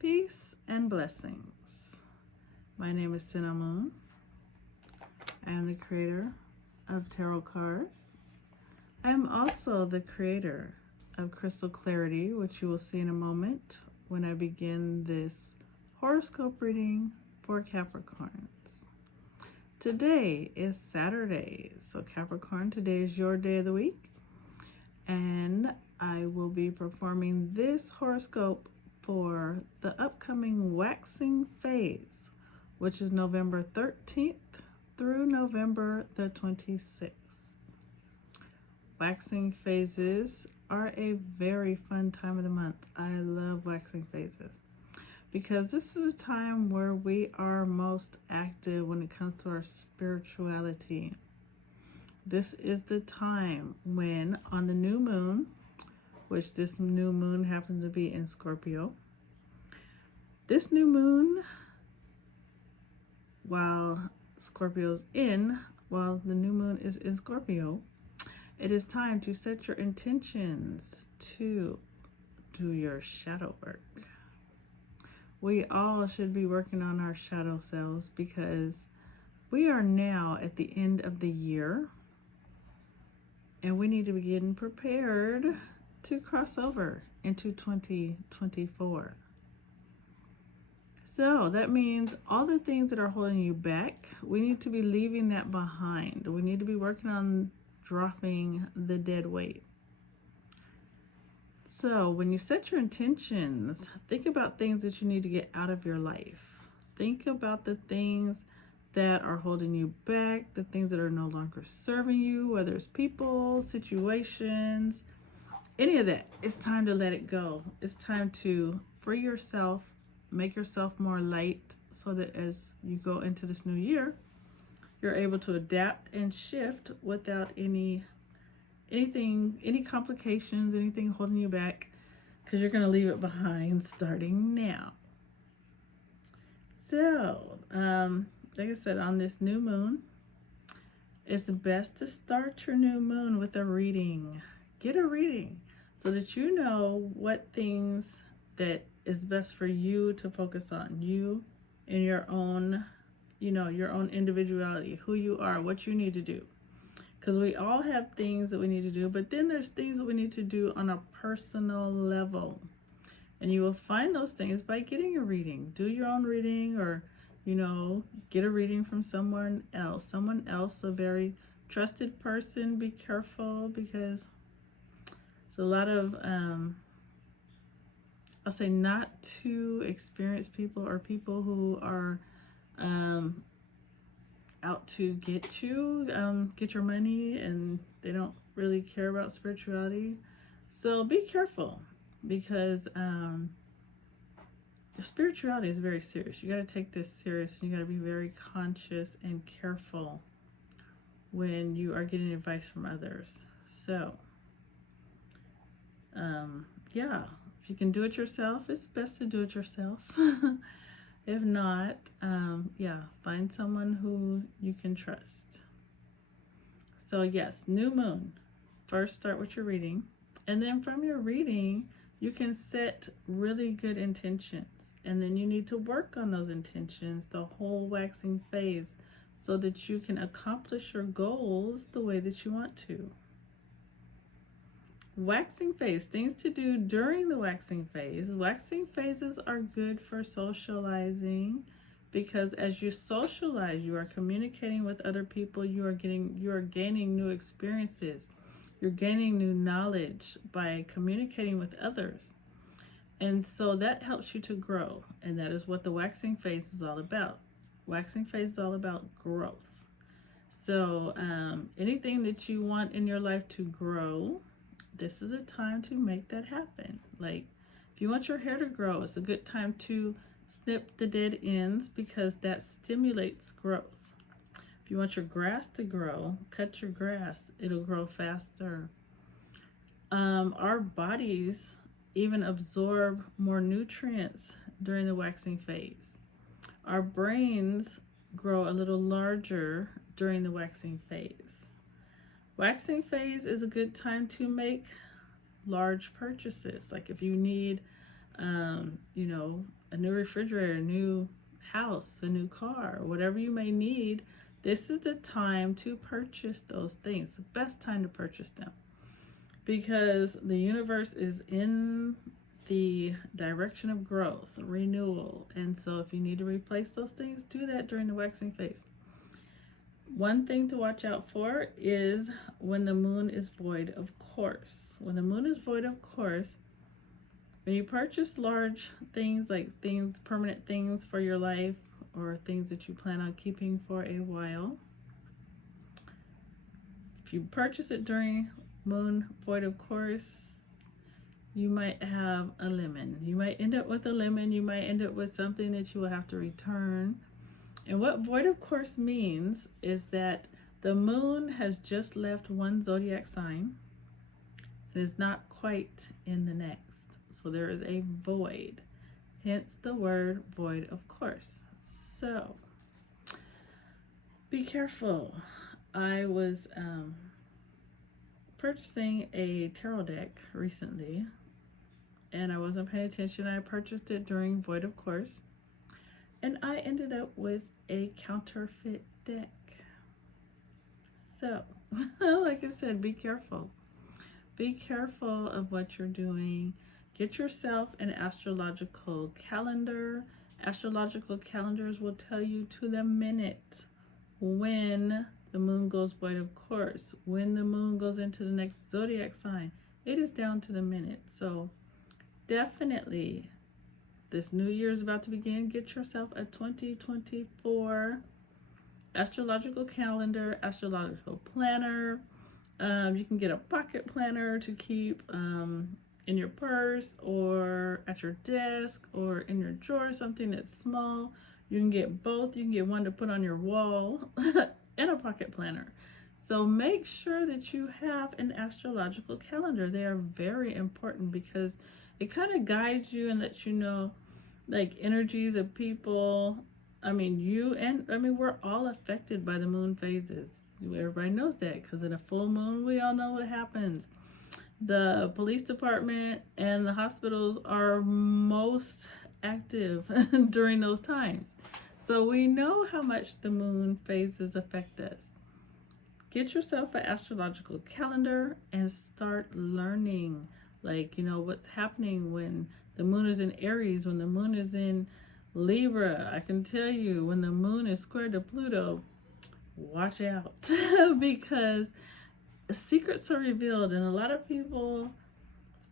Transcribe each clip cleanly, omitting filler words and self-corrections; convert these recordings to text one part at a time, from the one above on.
Peace and blessings. My name is Cinnamon. I am the creator of tarot cards. I am also the creator of Crystal Clarity, which you will see in a moment when I begin this horoscope reading for Capricorns. Today is Saturday, so Capricorn, today is your day of the week, and I will be performing this horoscope for the upcoming waxing phase, which is November 13th through November the 26th. Waxing phases are a very fun time of the month. I love waxing phases because this is a time where we are most active when it comes to our spirituality. This is the time when on the new moon, which this new moon happens to be in Scorpio, this new moon, while the new moon is in Scorpio, it is time to set your intentions to do your shadow work. We all should be working on our shadow selves because we are now at the end of the year and we need to be getting prepared to cross over into 2024. So that means all the things that are holding you back, we need to be leaving that behind. We need to be working on dropping the dead weight. So when you set your intentions, think about things that you need to get out of your life. Think about the things that are holding you back, the things that are no longer serving you, whether it's people, situations, any of that. It's time to let it go. It's time to free yourself, make yourself more light so that as you go into this new year, you're able to adapt and shift without any complications, anything holding you back, because you're going to leave it behind starting now. So, like I said, on this new moon, it's best to start your new moon with a reading. Get a reading so that you know what things that is best for you to focus on, you and your own, your own individuality, who you are, what you need to do. Because we all have things that we need to do, but then there's things that we need to do on a personal level. And you will find those things by getting a reading. Do your own reading, or, get a reading from someone else. A very trusted person. Be careful because it's a lot of, I'll say not too experienced people or people who are out to get you, get your money, and they don't really care about spirituality. So be careful because spirituality is very serious. You got to take this serious, and you got to be very conscious and careful when you are getting advice from others. So, yeah, if you can do it yourself, it's best to do it yourself. If not, find someone who you can trust. So yes, new moon. First start with your reading. And then from your reading, you can set really good intentions. And then you need to work on those intentions the whole waxing phase so that you can accomplish your goals the way that you want to. Waxing phase, things to do during the waxing phase. Waxing phases are good for socializing because as you socialize, you are communicating with other people, you are gaining new experiences. You're gaining new knowledge by communicating with others. And so that helps you to grow. And that is what the waxing phase is all about. Waxing phase is all about growth. So anything that you want in your life to grow, this is a time to make that happen. Like if you want your hair to grow, it's a good time to snip the dead ends because that stimulates growth. If you want your grass to grow, cut your grass. It'll grow faster. Our bodies even absorb more nutrients during the waxing phase. Our brains grow a little larger during the waxing phase. Waxing phase is a good time to make large purchases. Like if you need, a new refrigerator, a new house, a new car, whatever you may need, this is the time to purchase those things, the best time to purchase them, because the universe is in the direction of growth, renewal. And so if you need to replace those things, do that during the waxing phase. One thing to watch out for is when the moon is void of course. When the moon is void of course, when you purchase large things, like things, permanent things for your life, or things that you plan on keeping for a while, if you purchase it during moon void of course, you might have a lemon. You might end up with a lemon. You might end up with something that you will have to return. And what void of course means is that the moon has just left one zodiac sign and is not quite in the next. So there is a void, hence the word void of course. So be careful. I was purchasing a tarot deck recently, and I wasn't paying attention. I purchased it during void of course, and I ended up with a counterfeit deck. So, like I said, be careful. Be careful of what you're doing. Get yourself an astrological calendar. Astrological calendars will tell you to the minute when the moon goes void of course, when the moon goes into the next zodiac sign. It is down to the minute. So definitely, this new year is about to begin. Get yourself a 2024 astrological calendar, astrological planner. You can get a pocket planner to keep in your purse or at your desk or in your drawer, something that's small. You can get both. You can get one to put on your wall and a pocket planner. So make sure that you have an astrological calendar. They are very important because it kind of guides you and lets you know, like, energies of people. I mean, we're all affected by the moon phases. Everybody knows that because in a full moon, we all know what happens. The police department and the hospitals are most active during those times. So we know how much the moon phases affect us. Get yourself an astrological calendar and start learning, like, what's happening when the moon is in Aries, when the moon is in Libra. I can tell you, when the moon is squared to Pluto, watch out because secrets are revealed, and a lot of people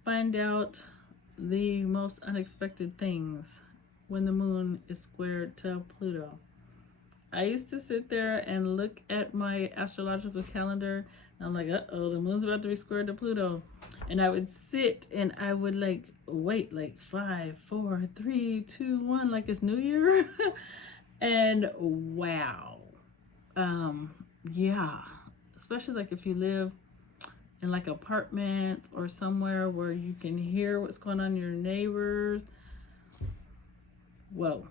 find out the most unexpected things when the moon is squared to Pluto. I used to sit there and look at my astrological calendar, and I'm like, uh-oh, the moon's about to be squared to Pluto. And I would sit and I would wait 5, 4, 3, 2, 1, like it's New Year. And wow. Yeah. Especially like if you live in like apartments or somewhere where you can hear what's going on in your neighbors. Whoa.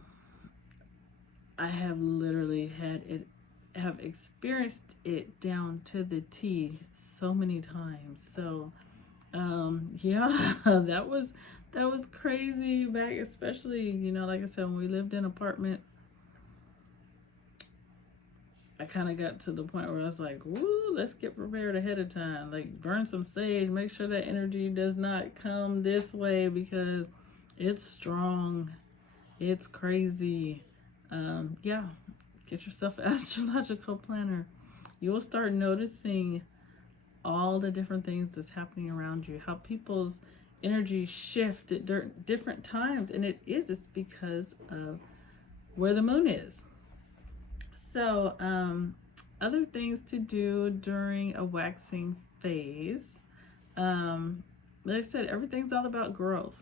I have literally have experienced it down to the T so many times. So yeah, that was crazy back, especially, like I said, when we lived in apartments. I kind of got to the point where I was like, woo, let's get prepared ahead of time. Like, burn some sage, make sure that energy does not come this way because it's strong. It's crazy. Yeah, get yourself an astrological planner. You will start noticing all the different things that's happening around you, how people's energy shift at different times. And it's because of where the moon is. So, other things to do during a waxing phase. Like I said, everything's all about growth.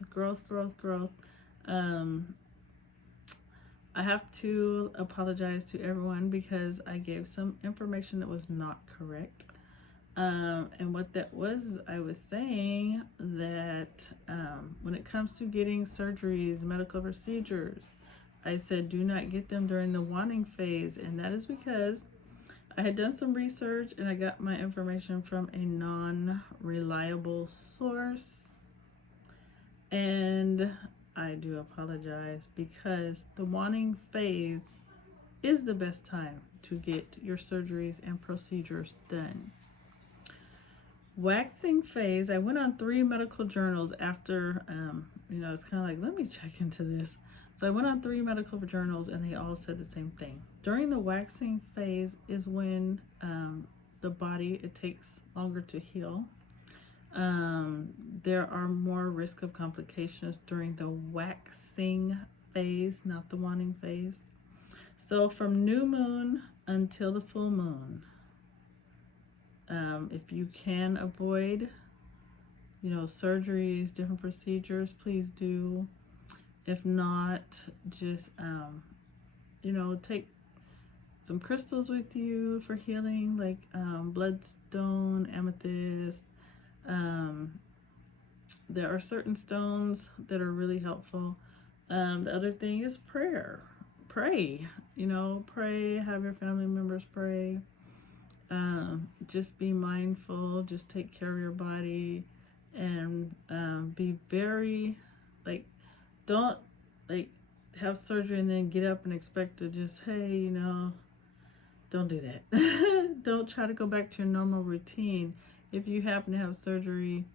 I have to apologize to everyone because I gave some information that was not correct. And what that was, I was saying that when it comes to getting surgeries, medical procedures, I said do not get them during the wanting phase, and that is because I had done some research and I got my information from a non-reliable source, and I do apologize, because the wanting phase is the best time to get your surgeries and procedures done. Waxing phase, I went on 3 medical journals after, it's kind of like, let me check into this. So I went on 3 medical journals and they all said the same thing. During the waxing phase is when the body, it takes longer to heal. There are more risk of complications during the waxing phase, not the wanting phase. So from new moon until the full moon, if you can avoid, surgeries, different procedures, please do. If not, just, take some crystals with you for healing, like bloodstone, amethyst. There are certain stones that are really helpful. The other thing is prayer. Pray, pray, have your family members pray. Just be mindful, just take care of your body, and be very, don't have surgery and then get up and expect to just, hey, don't do that. Don't try to go back to your normal routine if you happen to have surgery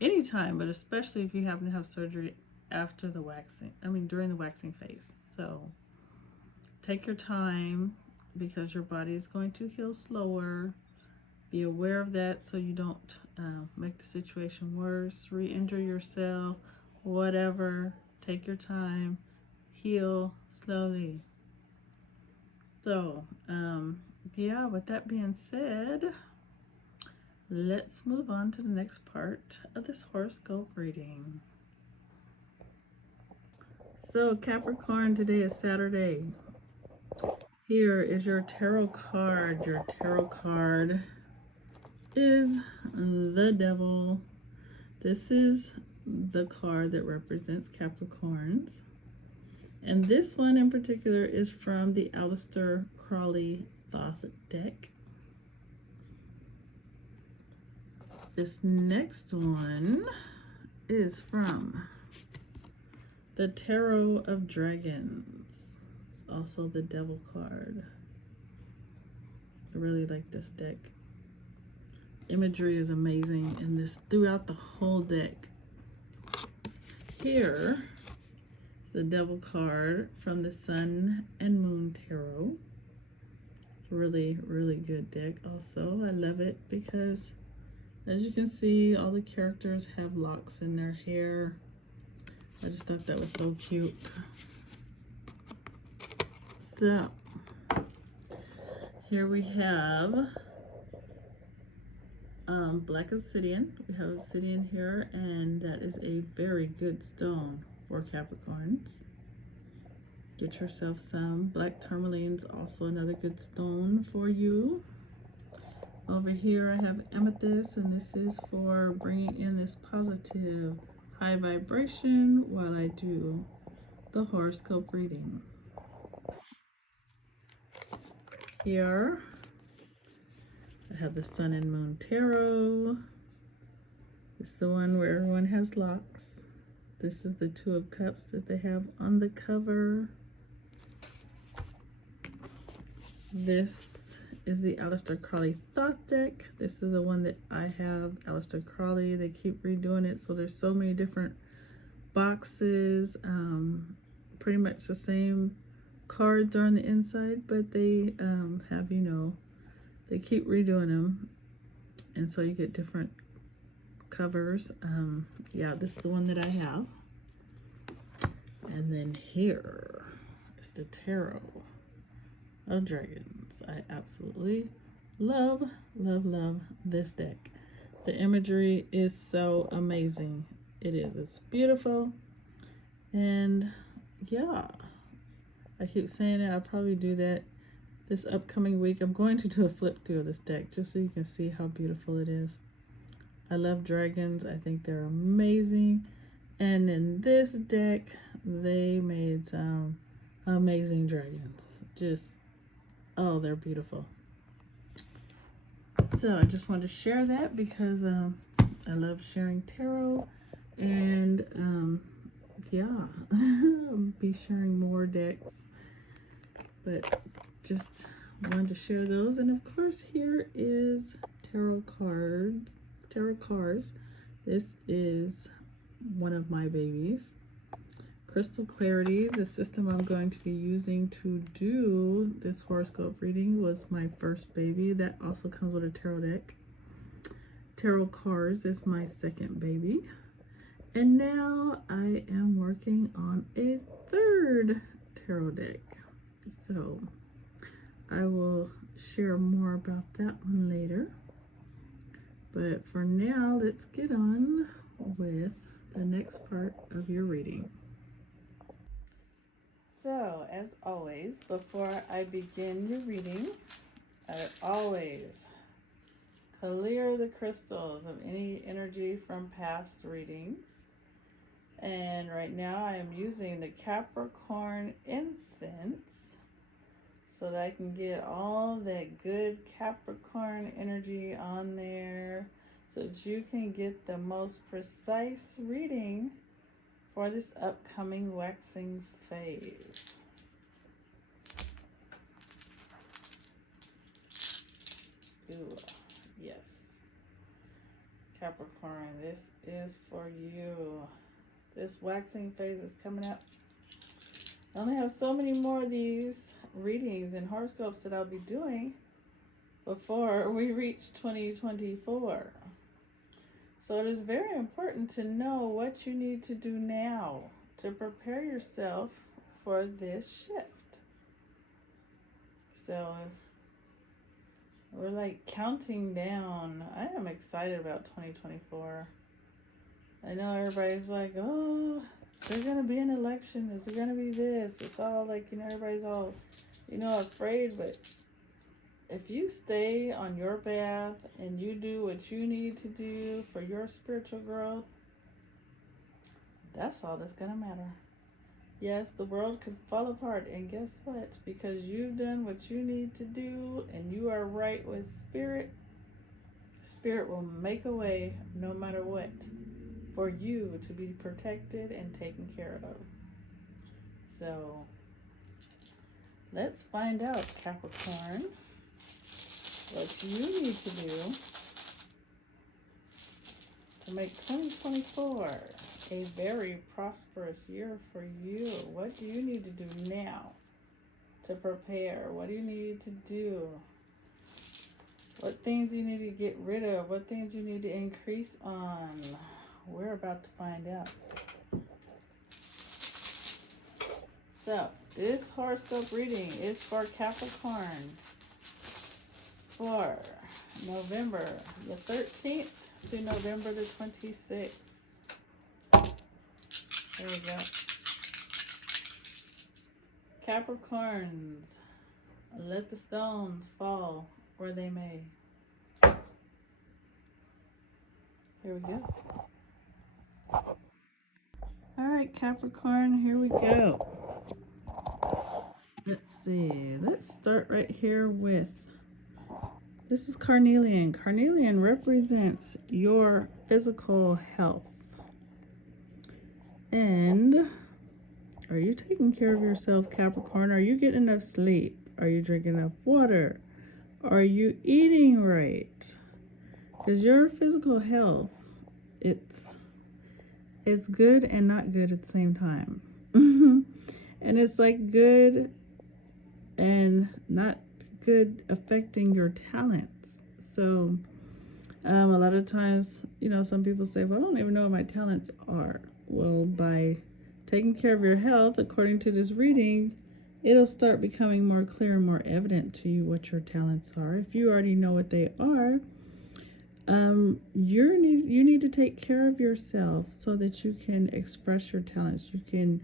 anytime, but especially if you happen to have surgery after the waxing, during the waxing phase. So take your time, because your body is going to heal slower. Be aware of that so you don't make the situation worse, re-injure yourself, whatever. Take your time, heal slowly. So, with that being said, let's move on to the next part of this horoscope reading. So, Capricorn, today is Saturday. Here is your tarot card. Your tarot card is the Devil. This is the card that represents Capricorns. And this one in particular is from the Aleister Crowley Thoth deck. This next one is from the Tarot of Dragons. It's also the Devil card. I really like this deck. Imagery is amazing in this throughout the whole deck. Here, the Devil card from the Sun and Moon Tarot. It's a really, really good deck also. I love it because, as you can see, all the characters have locks in their hair. I just thought that was so cute. So, here we have black obsidian. We have obsidian here, and that is a very good stone for Capricorns. Get yourself some. Black tourmaline's also another good stone for you. Over here I have amethyst, and this is for bringing in this positive high vibration while I do the horoscope reading. Here I have the Sun and Moon Tarot. It's the one where everyone has locks. This is the Two of Cups that they have on the cover. This is the Aleister Crowley Thoth deck. This is the one that I have, Aleister Crowley. They keep redoing it, so there's so many different boxes. Pretty much the same cards are on the inside, but they have, they keep redoing them, and so you get different covers. This is the one that I have. And then here is the Tarot of Dragons. I absolutely love, love, love this deck. The imagery is so amazing. It is. It's beautiful. And I keep saying it. I'll probably do that this upcoming week. I'm going to do a flip through of this deck just so you can see how beautiful it is. I love dragons. I think they're amazing. And in this deck, they made some amazing dragons. They're beautiful. So I just wanted to share that because I love sharing tarot and yeah, I'll be sharing more decks, but just wanted to share those. And of course, here is tarot cards. This is one of my babies. Crystal Clarity, the system I'm going to be using to do this horoscope reading, was my first baby. That also comes with a tarot deck. Tarot cards is my second baby. And now I am working on a third tarot deck. So I will share more about that one later. But for now, let's get on with the next part of your reading. So, as always, before I begin your reading, I always clear the crystals of any energy from past readings. And right now I am using the Capricorn incense so that I can get all that good Capricorn energy on there so that you can get the most precise reading for this upcoming waxing phase. Ooh, yes. Capricorn, this is for you. This waxing phase is coming up. I only have so many more of these readings and horoscopes that I'll be doing before we reach 2024. So it is very important to know what you need to do now to prepare yourself for this shift. So we're like counting down. I am excited about 2024. I know everybody's like, oh, there's going to be an election. Is there going to be this? It's all like, everybody's all, afraid. But if you stay on your path and you do what you need to do for your spiritual growth, that's all that's going to matter. Yes, the world could fall apart. And guess what? Because you've done what you need to do and you are right with Spirit, Spirit will make a way no matter what for you to be protected and taken care of. So let's find out, Capricorn, what you need to do to make 2024 a very prosperous year for you. What do you need to do now to prepare? What do you need to do? What things you need to get rid of? What things you need to increase on? We're about to find out. So, this horoscope reading is for Capricorn for November the 13th to November the 26th. There we go. Capricorns, let the stones fall where they may. Here we go. All right, Capricorn, here we go. Let's see. Let's start right here with, this is carnelian. Carnelian represents your physical health. And are you taking care of yourself, Capricorn? Are you getting enough sleep? Are you drinking enough water? Are you eating right? Because your physical health, it's good and not good at the same time. And it's like good and not good affecting your talents. So a lot of times, some people say, well, I don't even know what my talents are. Well, by taking care of your health, according to this reading, it'll start becoming more clear and more evident to you what your talents are. If you already know what they are, you need to take care of yourself so that you can express your talents. You can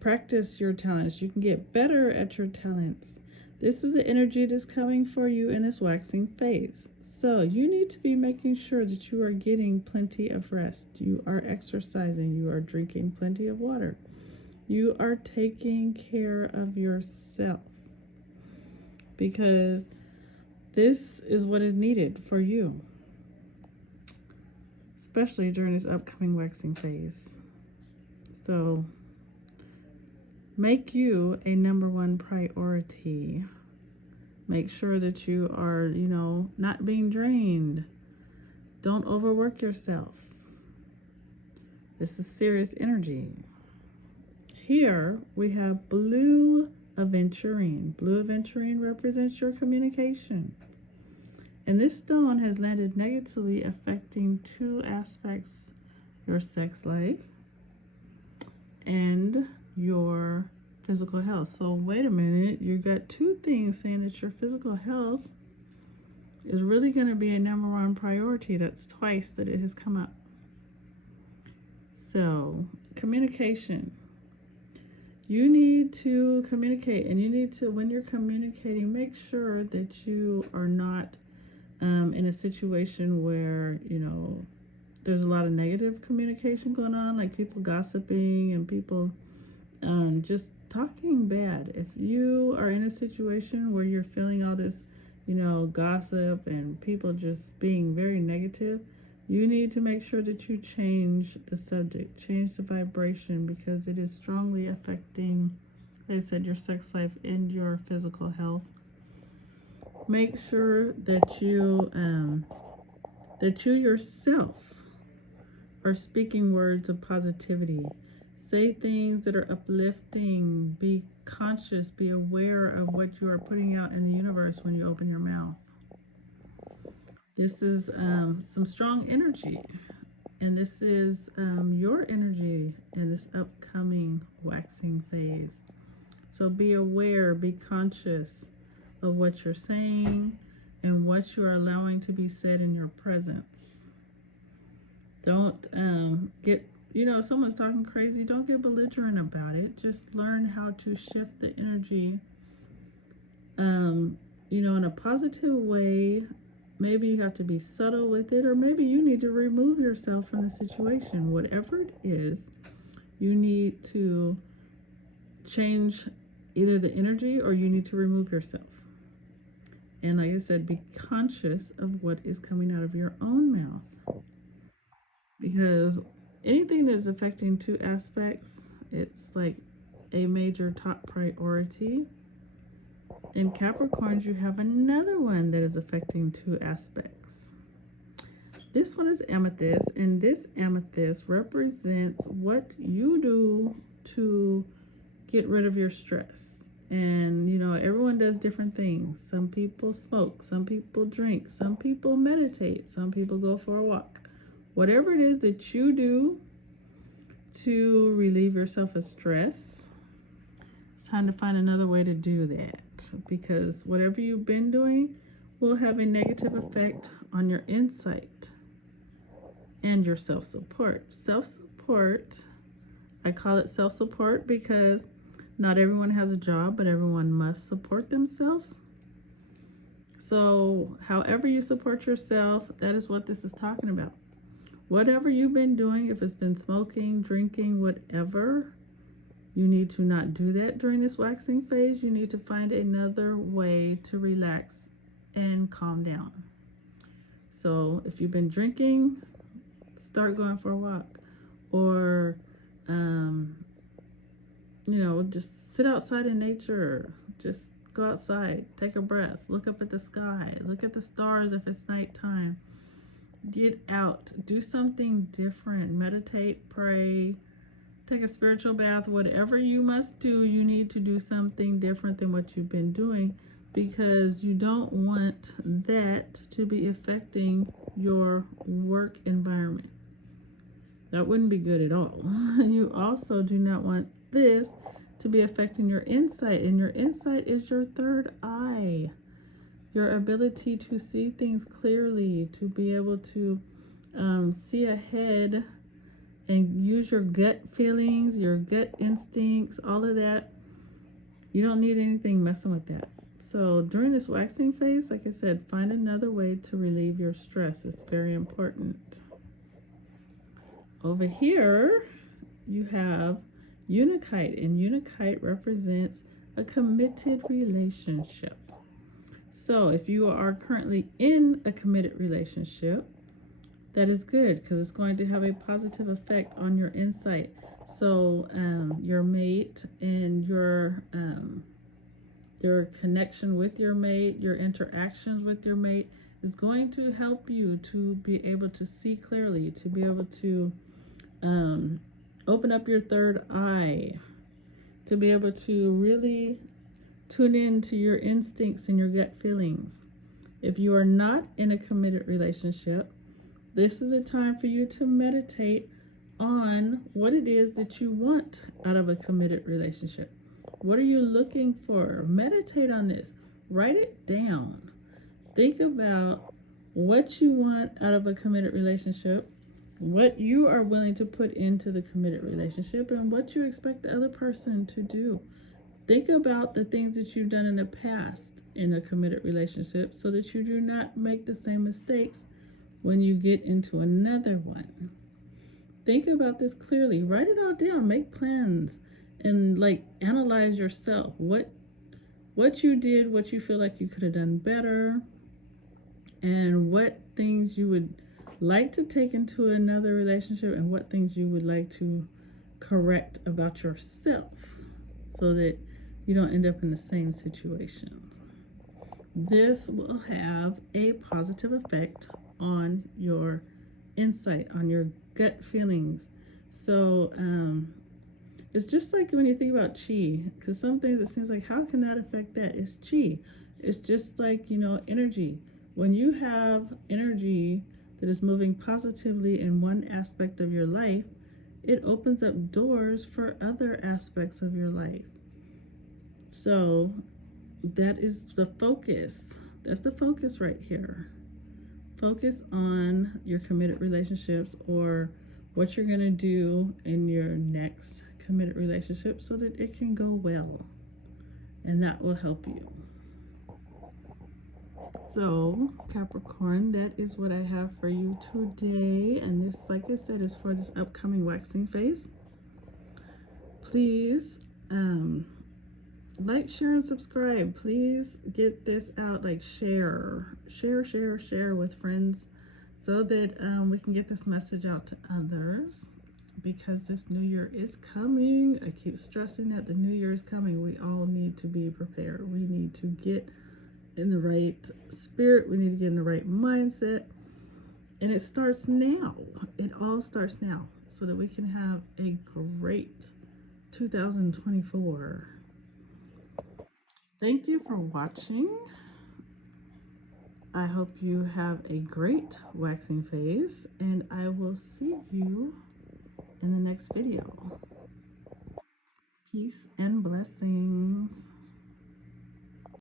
practice your talents. You can get better at your talents. This is the energy that's coming for you in this waxing phase. So you need to be making sure that you are getting plenty of rest. You are exercising. You are drinking plenty of water. You are taking care of yourself, because this is what is needed for you, especially during this upcoming waxing phase. So make you a number one priority. Make sure that you are, not being drained. Don't overwork yourself. This is serious energy. Here we have blue aventurine. Blue aventurine represents your communication. And this stone has landed negatively, affecting two aspects: your sex life and your physical health. So wait a minute, you got two things saying that your physical health is really going to be a number one priority. That's twice that it has come up. So communication. You need to communicate, and you need to, when you're communicating, make sure that you are not in a situation where, there's a lot of negative communication going on, like people gossiping and people just talking bad. If you are in a situation where you're feeling all this, gossip and people just being very negative, you need to make sure that you change the subject, change the vibration, because it is strongly affecting, like I said, your sex life and your physical health. Make sure that you yourself are speaking words of positivity. Say things that are uplifting. Be conscious, be aware of what you are putting out in the universe when you open your mouth. This is some strong energy, and this is your energy in this upcoming waxing phase. So be aware, be conscious of what you're saying and what you are allowing to be said in your presence. Don't get, if someone's talking crazy, don't get belligerent about it. Just learn how to shift the energy, in a positive way. Maybe you have to be subtle with it, or maybe you need to remove yourself from the situation. Whatever it is, you need to change either the energy or you need to remove yourself. And like I said, be conscious of what is coming out of your own mouth. Because anything that is affecting two aspects, it's like a major top priority. In Capricorns, you have another one that is affecting two aspects. This one is amethyst, and this amethyst represents what you do to get rid of your stress. And, everyone does different things. Some people smoke, some people drink, some people meditate, some people go for a walk. Whatever it is that you do to relieve yourself of stress, it's time to find another way to do that, because whatever you've been doing will have a negative effect on your insight and your self-support. Self-support, I call it self-support because not everyone has a job, but everyone must support themselves. So however you support yourself, that is what this is talking about. Whatever you've been doing, if it's been smoking, drinking, whatever, you need to not do that during this waxing phase. You need to find another way to relax and calm down. So if you've been drinking, start going for a walk, or just sit outside in nature. Just go outside, take a breath, look up at the sky, look at the stars if it's nighttime. Get out, do something different, meditate, pray, take a spiritual bath. Whatever you must do, you need to do something different than what you've been doing, because you don't want that to be affecting your work environment. That wouldn't be good at all. You also do not want this to be affecting your insight, and your insight is your third eye. Your ability to see things clearly, to be able to see ahead and use your gut feelings, your gut instincts, all of that. You don't need anything messing with that. So during this waxing phase, like I said, find another way to relieve your stress. It's very important. Over here, you have Unakite, and Unakite represents a committed relationship. So if you are currently in a committed relationship, that is good because it's going to have a positive effect on your insight. So your mate and your connection with your mate, your interactions with your mate is going to help you to be able to see clearly, to be able to open up your third eye, to be able to really tune in to your instincts and your gut feelings. If you are not in a committed relationship, this is a time for you to meditate on what it is that you want out of a committed relationship. What are you looking for? Meditate on this. Write it down. Think about what you want out of a committed relationship, what you are willing to put into the committed relationship, and what you expect the other person to do. Think about the things that you've done in the past in a committed relationship so that you do not make the same mistakes when you get into another one. Think about this clearly. Write it all down. Make plans and analyze yourself. What you did, what you feel like you could have done better, and what things you would like to take into another relationship and what things you would like to correct about yourself so that you don't end up in the same situation. This will have a positive effect on your insight, on your gut feelings. So it's just like when you think about chi, because some things it seems like, how can that affect that? It's chi. It's just like, energy. When you have energy that is moving positively in one aspect of your life, it opens up doors for other aspects of your life. So that is the focus. That's the focus right here. Focus on your committed relationships or what you're going to do in your next committed relationship so that it can go well. And that will help you. So, Capricorn, that is what I have for you today. And this, like I said, is for this upcoming waxing phase. Please, like, share, and subscribe. Please get this out. Share with friends so that we can get this message out to others, because this new year is coming. I keep stressing that the new year is coming. We all need to be prepared. We need to get in the right spirit. We need to get in the right mindset. And it starts now. It all starts now so that we can have a great 2024. Thank you for watching. I hope you have a great waxing phase, and I will see you in the next video. Peace and blessings.